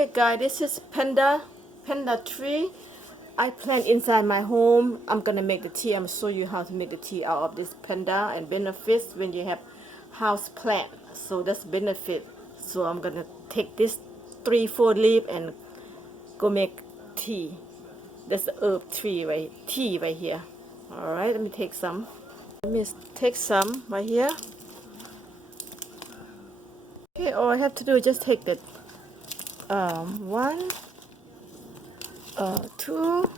Okay guys, this is panda tree I plant inside my home. I'm gonna make the tea. I'm gonna show you how to make the tea out of this panda and benefits when you have house plant. So that's benefit. So I'm gonna take this 3-4 leaf and go make tea. That's the herb tea right here. Alright, let me take some. Let me take some right here. Okay, all I have to do is just take the one, two.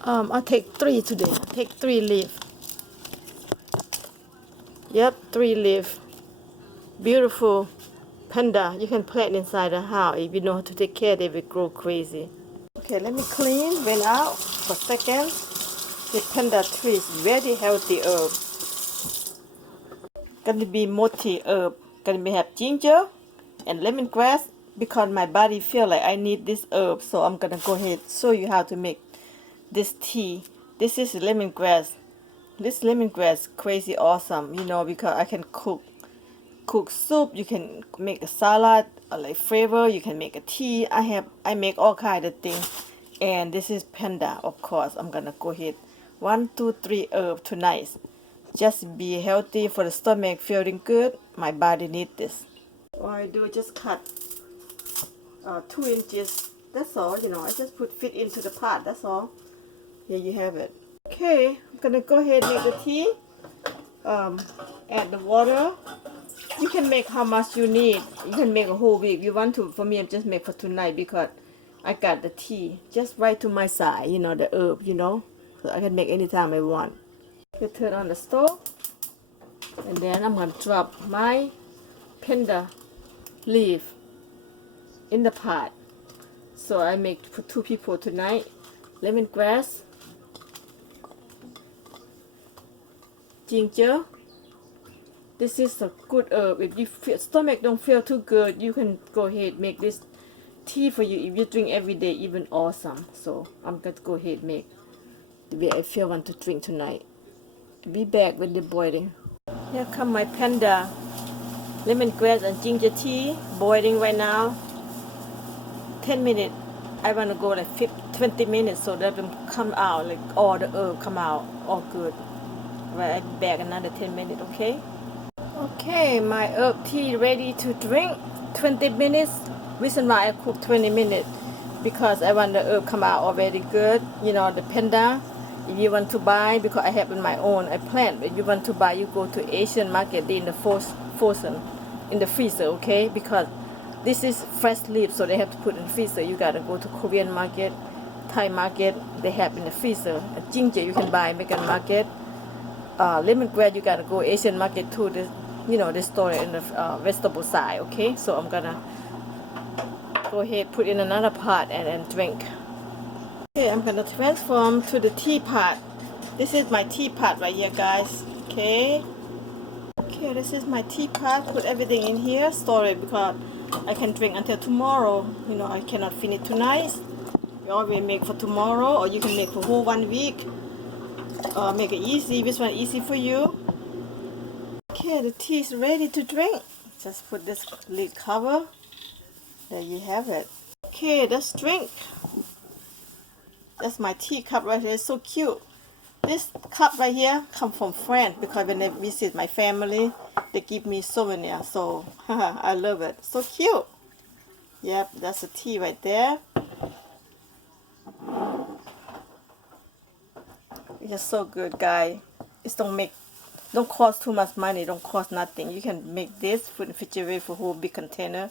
I'll take 3 today. Take 3 leaf. Yep, 3 leaf. Beautiful panda. You can plant inside the house. If you know how to take care, they will grow crazy. Okay, let me clean, rinse out for a second. The panda tree is very healthy herb. Gonna be multi herb. Gonna be have ginger and lemongrass because my body feel like I need this herb. So I'm gonna go ahead and show you how to make this tea. This is lemongrass. This lemongrass crazy awesome, you know, because I can cook soup, you can make a salad, like flavor, you can make a tea. I make all kind of things. And this is panda, of course. I'm gonna go ahead 1, 2, 3 herb tonight. Just be healthy for the stomach, feeling good. My body need this. All I do is just cut 2 inches. That's all, you know. I just fit into the pot. That's all. Here you have it. Okay, I'm gonna go ahead and make the tea. Add the water. You can make how much you need. You can make a whole week. If you want to, for me, I'm just make for tonight because I got the tea just right to my side. You know, the herb, you know. So I can make anytime I want. Okay, turn on the stove. And then I'm gonna drop my panda leaf in the pot. So I make for 2 people tonight. Lemongrass, ginger. This is a good herb. If you feel stomach don't feel too good, you can go ahead make this tea for you. If you drink every day, even awesome. So I'm going to go ahead and make the way I feel want to drink tonight. Be back when they're boiling. Here come my panda lemongrass and ginger tea boiling right now. 10 minutes. I want to go like 20 minutes so that them come out, like all the herb come out, all good. Right, I'll be back another 10 minutes, okay? Okay, my herb tea ready to drink. 20 minutes. Reason why I cook 20 minutes because I want the herb come out already good. You know, the panda. If you want to buy, because I have in my own, I plant. If you want to buy, you go to Asian market. They in the frozen, in the freezer, okay? Because this is fresh leaf, so they have to put in the freezer. You gotta go to Korean market, Thai market. They have in the freezer. Ginger you can buy American market. Lemongrass you gotta go Asian market too. This, you know, they store it in the vegetable side. Okay, so I'm gonna go ahead put in another pot and drink. Okay, I'm gonna transform to the tea pot. This is my tea pot right here, guys. Okay, this is my tea pot. Put everything in here, store it because I can drink until tomorrow. You know, I cannot finish tonight. You always make for tomorrow, or you can make for whole 1 week. Make it easy. Which one easy for you? Okay, the tea is ready to drink. Just put this lid cover. There you have it. Okay, let's drink. That's my tea cup right here. It's so cute. This cup right here come from France because when I visit my family, they give me souvenir. So I love it. So cute. Yep, that's the tea right there. It's so good, guys. It don't cost too much money. Don't cost nothing. You can make this, put in the refrigerator for a whole big container,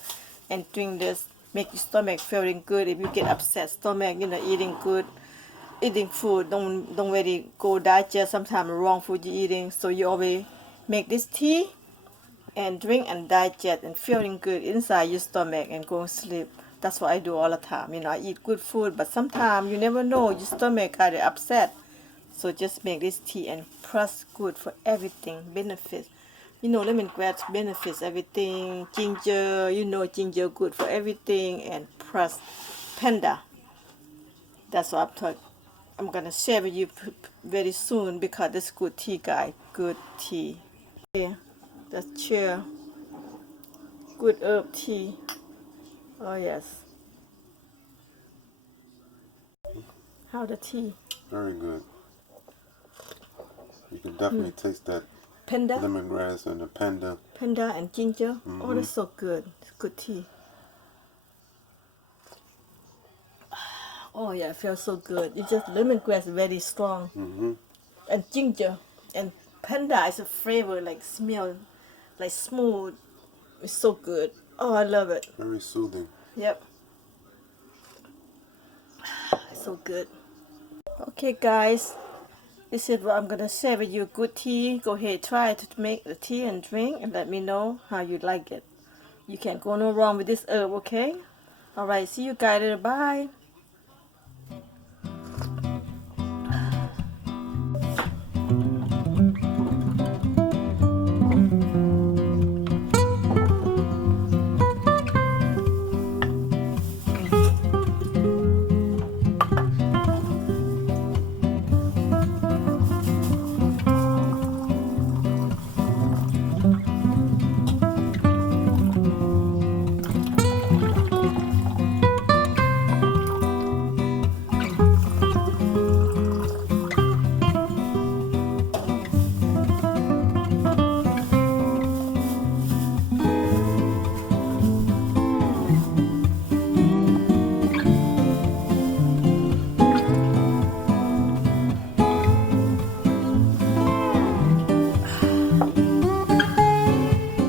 and drink this. Make your stomach feeling good. If you get upset stomach, you know, eating food don't really go digest. Sometimes wrong food you're eating. So you always make this tea and drink and digest and feeling good inside your stomach and go to sleep. That's what I do all the time. You know, I eat good food, but sometimes you never know your stomach got upset. So just make this tea and press good for everything, benefits. You know, lemongrass benefits everything. Ginger, you know, ginger good for everything. And press panda. That's what I'm gonna share with you very soon because this good tea, guys. Good tea. Yeah, that's cheer. Good herb tea. Oh yes. How the tea? Very good. You can definitely taste that Panda? lemongrass and the panda. Panda and ginger. Oh, that's so good. It's good tea. Oh yeah, it feels so good. It's just lemongrass very strong. And ginger. And panda is a flavor like smell, like smooth. It's so good. Oh, I love it. Very soothing. Yep. It's so good. Okay guys, this is what I'm gonna share with you. Good tea. Go ahead, try to make the tea and drink and let me know how you like it. You can't go no wrong with this herb, okay? Alright, see you guys later. Bye.